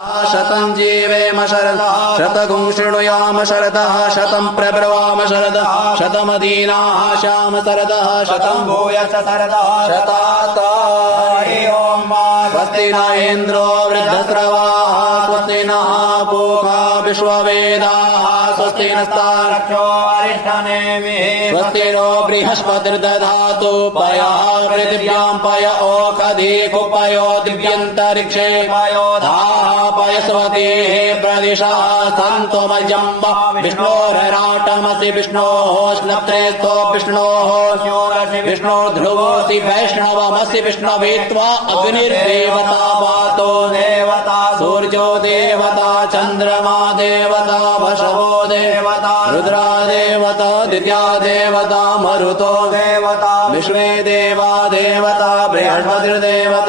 शतं जीवेम शरदः शतगुं शृणुयाम शरदः शतं प्रब्रवाम शरदः शतमदीनाः श्याम शरदः शतं भूयश्च शरदः शतात्तये ॐ स्वस्ति न इन्द्रो वृद्धस्रवाः स्वस्ति नः पूषा विश्ववेदाः स्वस्ति नस्तारक्षो अरिष्ठनेमिः स्वस्ति नो बृहस्पतिर्दधातु पयः पृथिव्यां पय ओषधीः पयो दिव्यन्तरिक्षे पयो धाः पयस्वतीः प्रदिशः सन्तो मजम्ब विष्णोरराटमसि विष्णोः स्नप्त्रेस्तो विष्णोः विष्णोर्ध्रुवोऽसि वैष्णवमसि विष्णवे त्वा अग्निर्देवता वातो देवता सूर्यो देवता चन्द्रमा देवता वशवो देवता रुद्रा देवता दित्या देवता मरुतो देवता विश्वे देवा देवता बृहस्पतिर्देवता